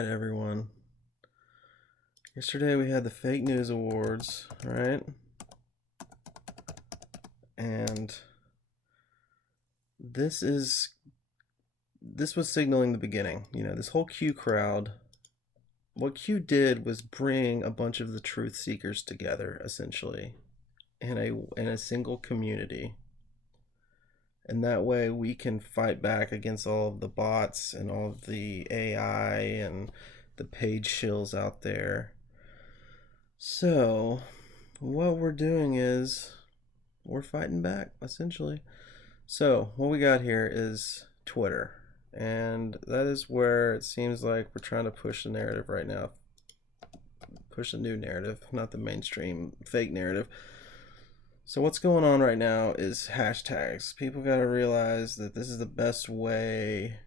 right, everyone. Yesterday we had the fake news awards, right? And this was signaling the beginning. This whole Q crowd, what Q did was bring a bunch of the truth seekers together, essentially, in a single community. And that way we can fight back against all of the bots and all of the AI and the page shills out there. So, what we're doing is we're fighting back, essentially. So, what we got here is Twitter. And that is where it seems like we're trying to push the narrative right now. Push a new narrative, not the mainstream fake narrative. So, what's going on right now is hashtags. People got to realize that this is the best way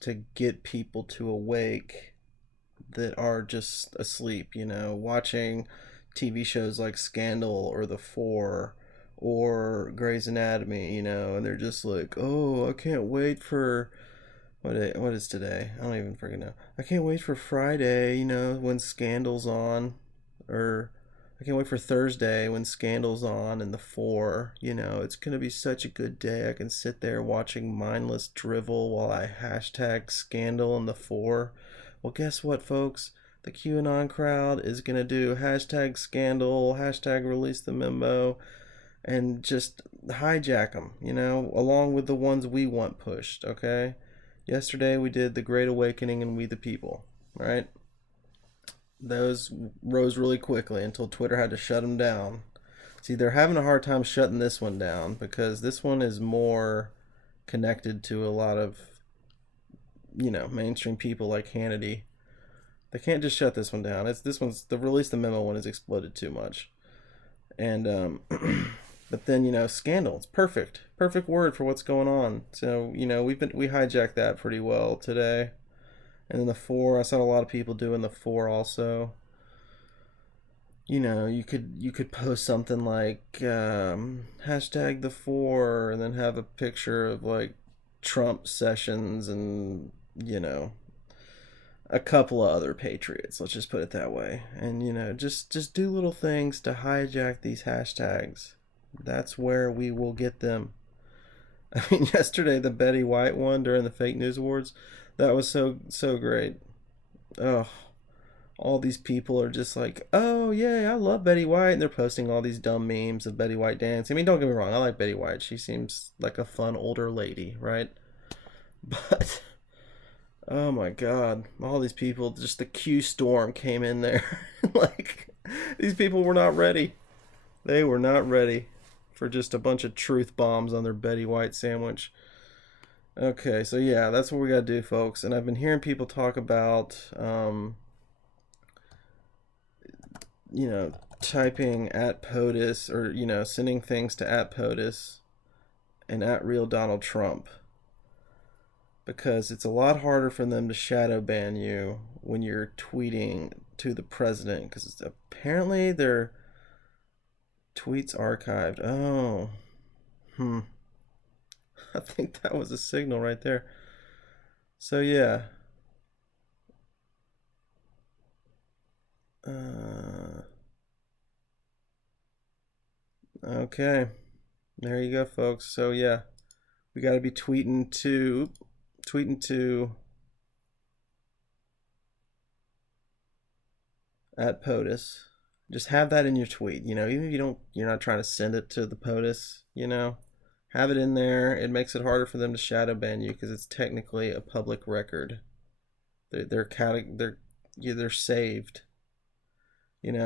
to get people to awake that are just asleep, watching TV shows like Scandal or The Four or Grey's Anatomy, and they're just like, oh, I can't wait for what is today? I don't even freaking know. I can't wait for Friday, when Scandal's on, or I can't wait for Thursday when Scandal's on and The Four. It's gonna be such a good day. I can sit there watching mindless drivel while I hashtag Scandal and The Four. Well, guess what, folks? The QAnon crowd is gonna do hashtag Scandal, hashtag Release the Memo, and just hijack them, along with the ones we want pushed, okay? Yesterday we did The Great Awakening and We the People, right? Those rose really quickly until Twitter had to shut them down. See, they're having a hard time shutting this one down because this one is more connected to a lot of, mainstream people like Hannity. They can't just shut this one down. This one's the Release the Memo one has exploded too much. And but then Scandal, it's perfect word for what's going on. So we hijacked that pretty well today. And then The Four, I saw a lot of people doing The Four also. You could post something like hashtag The Four, and then have a picture of like Trump sessions and a couple of other patriots. Let's just put it that way. And just do little things to hijack these hashtags. That's where we will get them. I mean, yesterday the Betty White one during the fake news awards, that was so great. Oh, all these people are just like, oh yeah, I love Betty White, and they're posting all these dumb memes of Betty White dancing. I mean, don't get me wrong, I like Betty White. She seems like a fun older lady, right? But oh my god, all these people, just the Q storm came in there. Like, these people were not ready. They were not ready for just a bunch of truth bombs on their Betty White sandwich. Okay, so yeah, that's what we gotta do, folks. And I've been hearing people talk about, typing at POTUS, or, sending things to at POTUS and at real Donald Trump. Because it's a lot harder for them to shadow ban you when you're tweeting to the president. Because apparently their tweets archived. Oh, I think that was a signal right there. So yeah. Okay. There you go, folks. So yeah, we got to be tweeting to at POTUS. Just have that in your tweet. Even if you're not trying to send it to the POTUS. Have it in there. It makes it harder for them to shadow ban you because it's technically a public record. They're saved.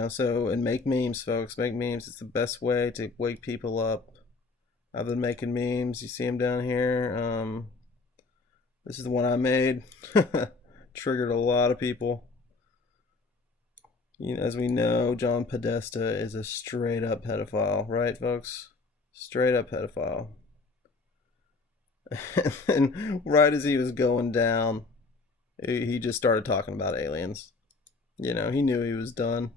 So, and make memes, folks. Make memes. It's the best way to wake people up. I've been making memes. You see them down here. This is the one I made. Triggered a lot of people. As we know, John Podesta is a straight up pedophile, right, folks? Straight up pedophile. And right as he was going down, he just started talking about aliens. He knew he was done.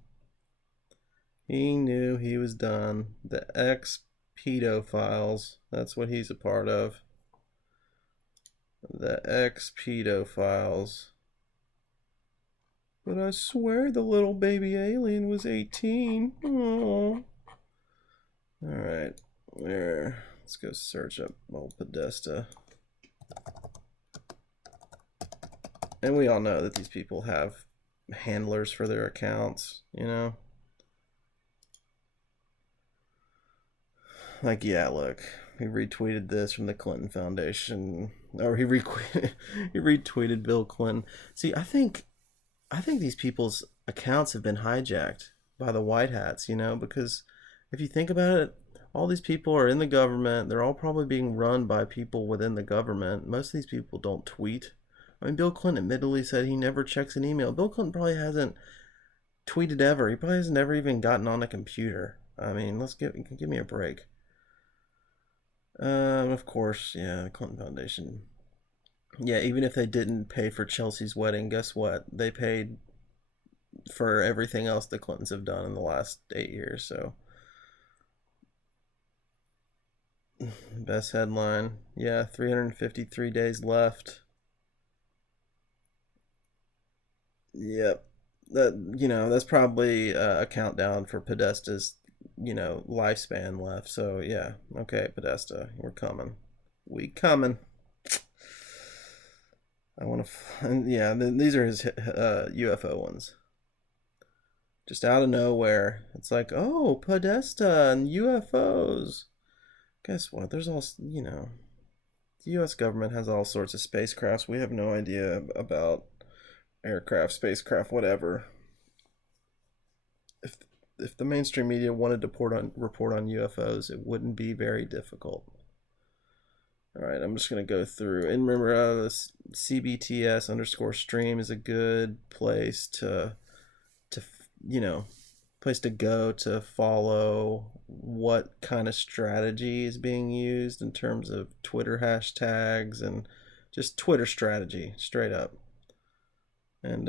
He knew he was done. The ex-pedophiles, that's what he's a part of. The ex-pedophiles. But I swear the little baby alien was 18. Oh. Alright. There. Let's go search up old Podesta. And we all know that these people have handlers for their accounts, you know? Like, yeah, look, he retweeted this from the Clinton Foundation, or he retweeted Bill Clinton. See, I think these people's accounts have been hijacked by the white hats, you know, because if you think about it, all these people are in the government. They're all probably being run by people within the government. Most of these people don't tweet. I mean, Bill Clinton admittedly said he never checks an email. Bill Clinton probably hasn't tweeted ever. He probably has never even gotten on a computer. I mean, give me a break. Of course, yeah, the Clinton Foundation. Yeah, even if they didn't pay for Chelsea's wedding, guess what? They paid for everything else the Clintons have done in the last 8 years. So, best headline. Yeah, 353 days left. Yep. That's probably a countdown for Podesta's, lifespan left. So, yeah. Okay, Podesta, we're coming. We coming. I want to, yeah, these are his UFO ones. Just out of nowhere, it's like, oh, Podesta and UFOs. Guess what? There's all, the U.S. government has all sorts of spacecrafts. We have no idea about aircraft, spacecraft, whatever. If if the mainstream media wanted to report on UFOs, it wouldn't be very difficult. All right, I'm just gonna go through and remember this CBTS underscore stream is a good place to you know place to go to follow what kind of strategy is being used in terms of Twitter hashtags and just Twitter strategy straight up. And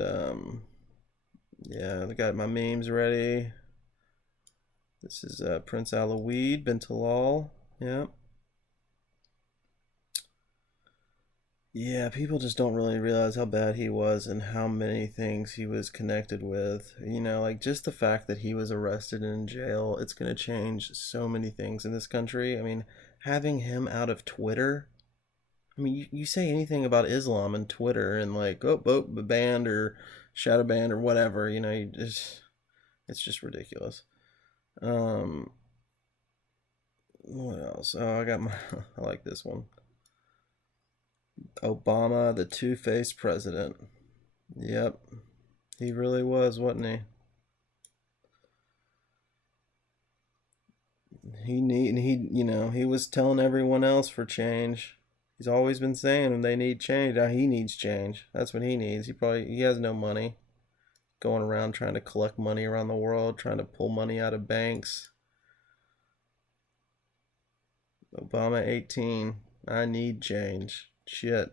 yeah, I got my memes ready. This is Prince Alaweed bin Talal. Yeah. Yeah, people just don't really realize how bad he was and how many things he was connected with. Like just the fact that he was arrested and in jail, it's going to change so many things in this country. I mean, having him out of Twitter, I mean, you say anything about Islam and Twitter and like, oh, banned or shadow banned or whatever, it's just ridiculous. Um, what else? Oh, I got my, I like this one. Obama, the two-faced president. Yep, he really was, wasn't he? He was telling everyone else for change. He's always been saying when they need change, he needs change. That's what he needs. He has no money. Going around trying to collect money around the world, trying to pull money out of banks. Obama 18. I need change. Shit.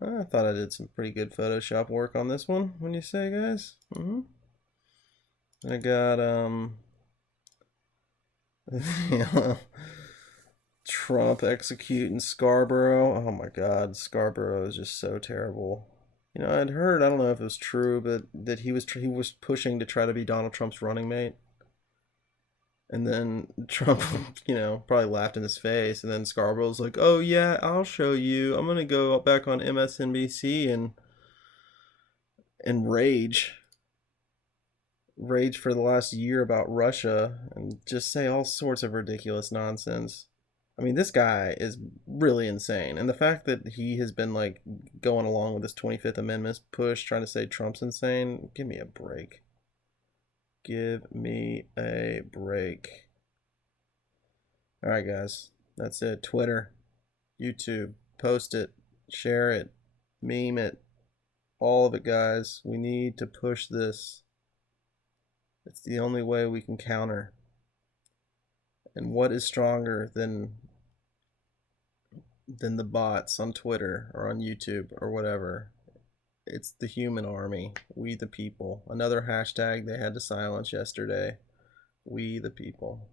I thought I did some pretty good Photoshop work on this one. When you say, guys? I got Trump executing Scarborough. Oh my God, Scarborough is just so terrible. I'd heard, I don't know if it was true, but that he was pushing to try to be Donald Trump's running mate. And then Trump, probably laughed in his face. And then Scarborough's like, "Oh yeah, I'll show you. I'm gonna go back on MSNBC and rage for the last year about Russia and just say all sorts of ridiculous nonsense." I mean, this guy is really insane. And the fact that he has been like going along with this 25th Amendment push, trying to say Trump's insane, give me a break. Give me a break. All right, guys. That's it. Twitter, YouTube, post it, share it, meme it, all of it, guys. We need to push this. It's the only way we can counter. And what is stronger than the bots on Twitter or on YouTube or whatever? It's the human army. We the people. Another hashtag they had to silence yesterday. We the people.